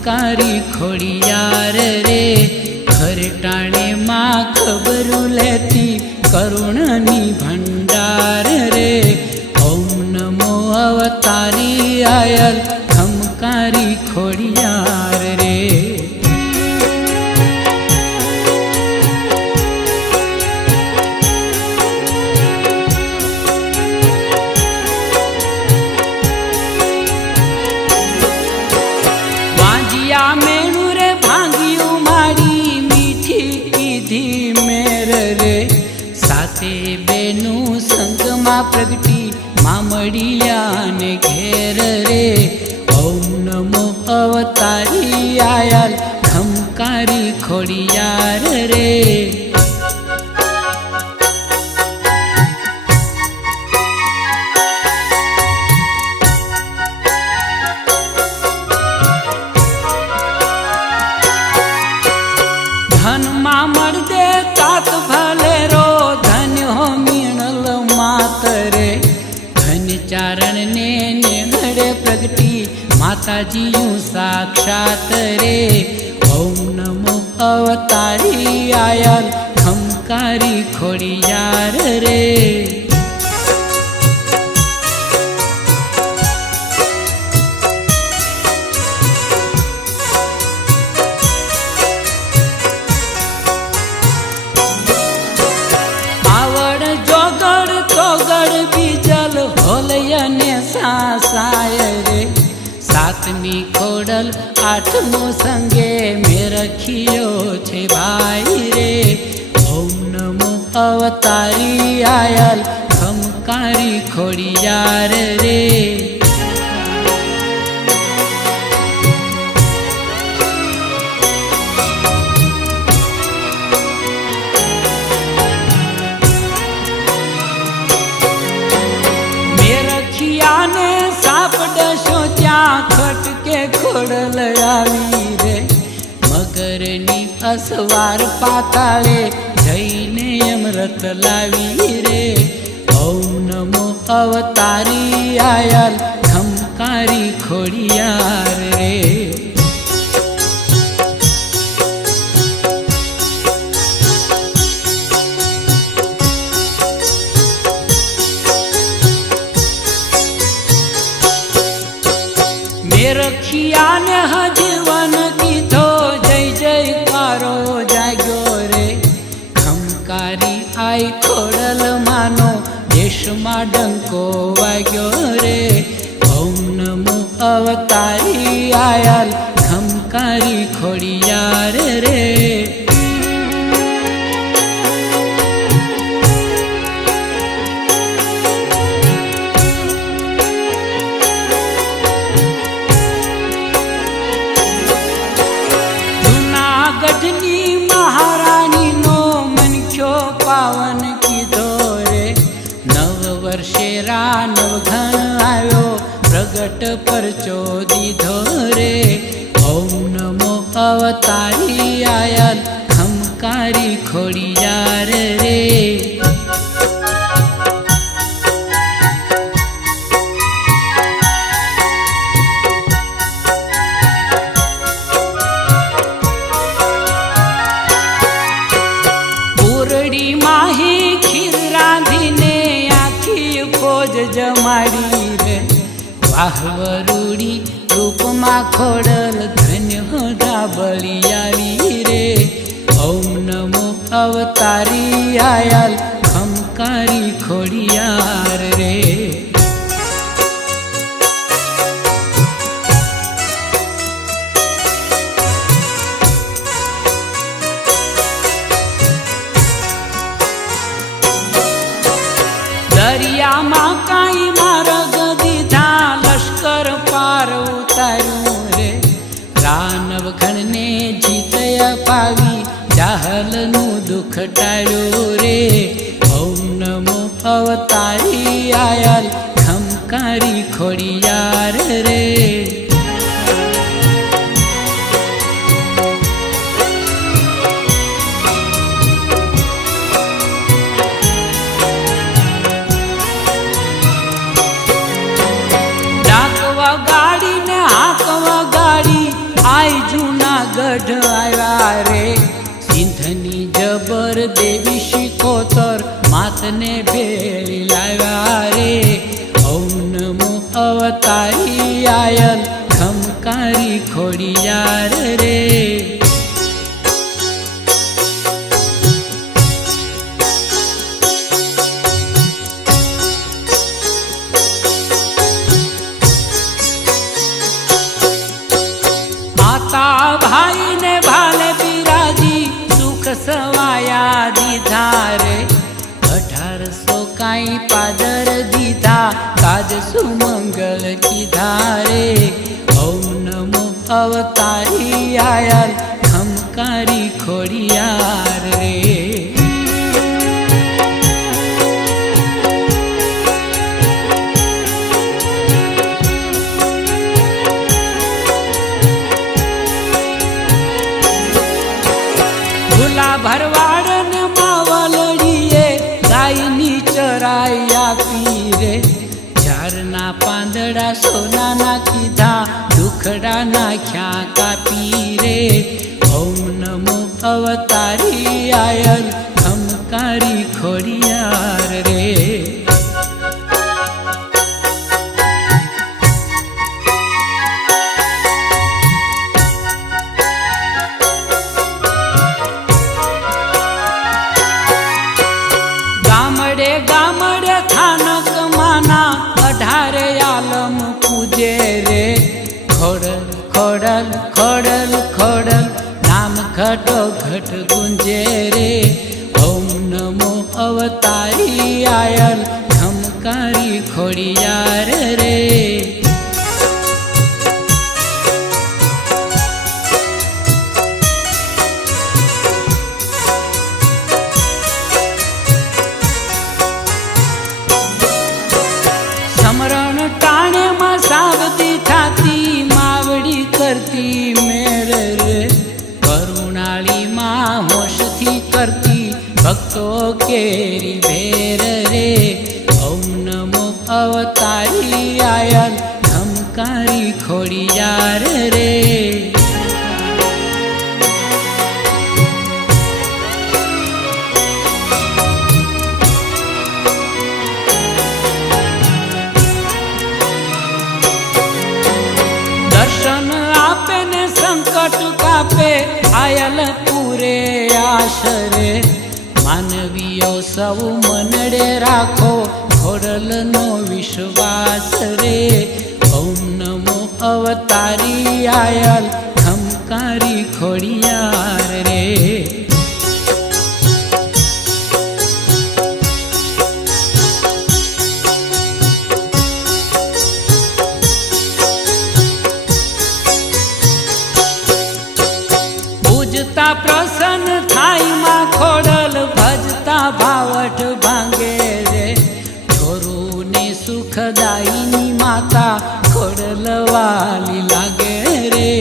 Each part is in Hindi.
खमकारी खोड़ियार रे खरटाणे मां खबरू लेती करुणनी भंडार रे। ओम नमो अवतारी आयल खमकारी खोड़ियार रे। मेणु रे भांगियू मारी मीठी कीधी मेर रे साते बेनू संग मां प्रगटी मामड़िया ने घेर रे। ओम नमो अवतारी आयल खमकारी खोड़ियार रे। धन मामड़ दे तात भले रो धन्य हो मीणल मात रे। धन चारण ने नेणड़े प्रगटी माता जी यूं साक्षात रे। ओम नमो अवतारी आयल खमकारी खोड़ियार रे। बीजल होलयने सासाय रे सातमी खोड़ल आठमो संगे में रखियो छे भाई रे। ओम नमो अवतारी आयल खमकारी खोड़ियार रे। ने साप डसो त्या खटके खोड़ल आवी रे। मगरनी असवार पाताले जईने अमृत लावी रे। ओम नमो अवतारी आयल खमकारी खोड़ियार रे। रखिया ने हजीवन कीधो जय जयकारो जाग्यो रे। खमकारी आई खोड़ल मानो देश मां डंको वाग्यो रे। ओम नमो अवतारी आयल खमकारी खोड़ियार रे। गढ़नी महारानी नो मनख्यो पावन कीधो रे। नव वर्षे रा नवघन आयो प्रगट परचो दीधो रे। ओम नमो अवतारी आयल खमकारी खोड़ियार रे। माही खीर रांधी ने आखी खोज जमाड़ी रे। वाहवरूड़ी रूप मां खोड़ल धन्य हो डाबलियारी रे। ओम नमो अवतारी आयल खमकारी खोड़ियार रे। दरिया मां काई मार्ग दीधा लश्कर पार उतारू रे। रानव घन ने जीतय पावी जाहल नु दुख टाळ्यो रे। ओम नमो अवतारी आयल खमकारी खोड़ियार रे। आई जूनागढ़ आया रे सिंधनी जबर देवी शिकोतर मातने भेड़ी लाया रे ओम नमो अवतारी आयल खमकारी खोड़ियार रे माता भाई ने भाले बिराजी सुख सवाया दीधा रे 1800 काई पादर दीधा काज सुमंगल कीधा रे ओम नमो अवतारी आयल खमकारी खोड़ियार रे भरवाड़ ने मावलड़िए गायनी चराया पीरे झारना पांदड़ा सोना ना कीधा दुखड़ा ना ख्या का पीरे ओम नमो अवतारी आयल खमकारी खोड़ियार रे गामड़े थानक माना 18 आलम पूजे रे खोड़ल खोड़ल खोड़ल खोड़ल नाम घटो घट गुंजे रे ओम नमो अवतारी आयल खमकारी खोड़ियार रे समरण टाणे में सावती थाती मावड़ी करती मेर रे करुणाली माँ होश थी करती भक्तों केरी भेर रे ओम नमो अवतारी आयल खमकारी खोड़ियार रे दर्शन आपे ने संकट कापे आयल पूरे आशरे मानवीयो सब मनडे राखो खोड़ल नो विश्वास रे ओम नमो अवतारी आयल खमकारी खोड़ियार रे प्रसन्न थाई माँ खोड़ल भजता भावट भांगे रे छोरू ने सुखदायिनी माता खोड़ल वाली लागे रे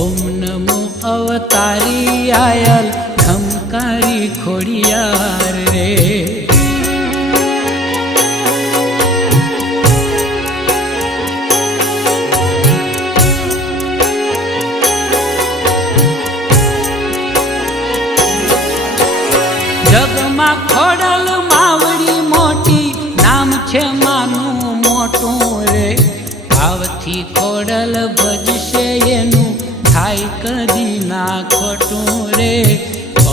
ओम नमो अवतारी आयल खमकारी खोड़ियार रे जगमा खोड़ल मावड़ी मोटी नाम छे मानु मोटू रे आवथी खोड़ल भजशे एनु थाई कदी ना खोटू रे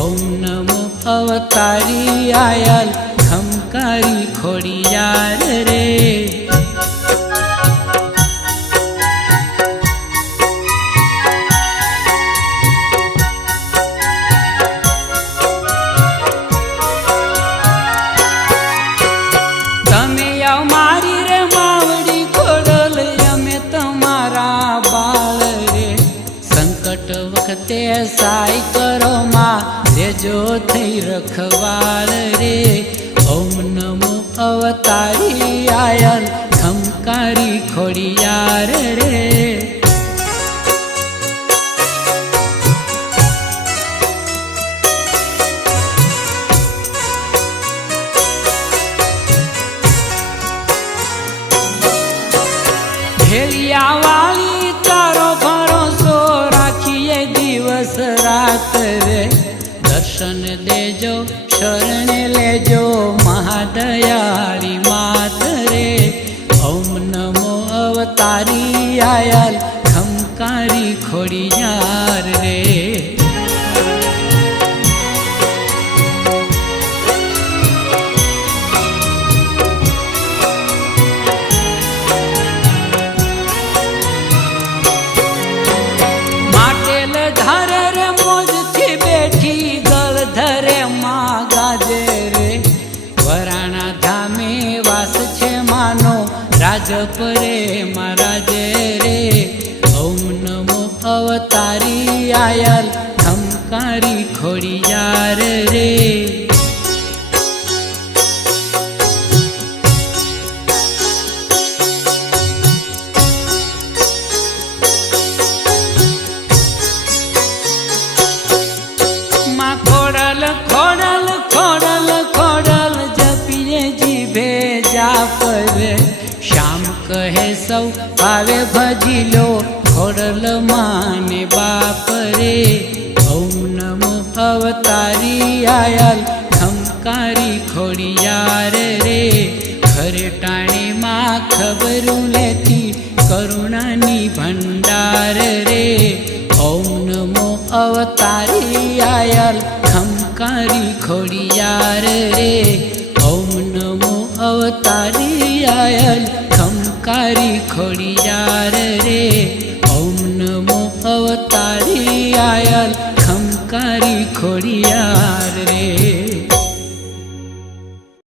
ओम नमो अवतारी आयल खमकारी खोड़ियार रे वखते साई करो माँ रेजो थई रखवाल रे ओम नमो अवतारी आयल खमकारी खोड़ियार रे भेलिया वाली तारो भरोसो જાત રે દર્શન દેજો શરણ લેજો મહાદયાળી માત રે ઓમ નમો અવતારી આયલ ખમકારી ખોડિયાર રે રાજપરે મહારાજે રે ઓમ નમો અવતારી આયલ ખમકારી ખોડિયાર રે માં ખોડલ ખોડલ ખોડલ ખોડલ જપીએ જીભે જાપર શ્યામ કહે સૌ ભાવે ભજી લો ખોડલ માને બાપ રે ઓમ નમો અવતારી આયલ ખમકારી ખોડિયાર રે ખરે ટાણે માં ખબરું લેતી કરુણાની ભંડાર રે ઓમ નમો અવતારી આયલ ખમકારી ખોડિયાર રે ઓમ નમો અવતારી આયલ ખમકારી ખોડિયાર રે ઓમ નમો અવતારી આયલ ખમકારી ખોડિયાર રે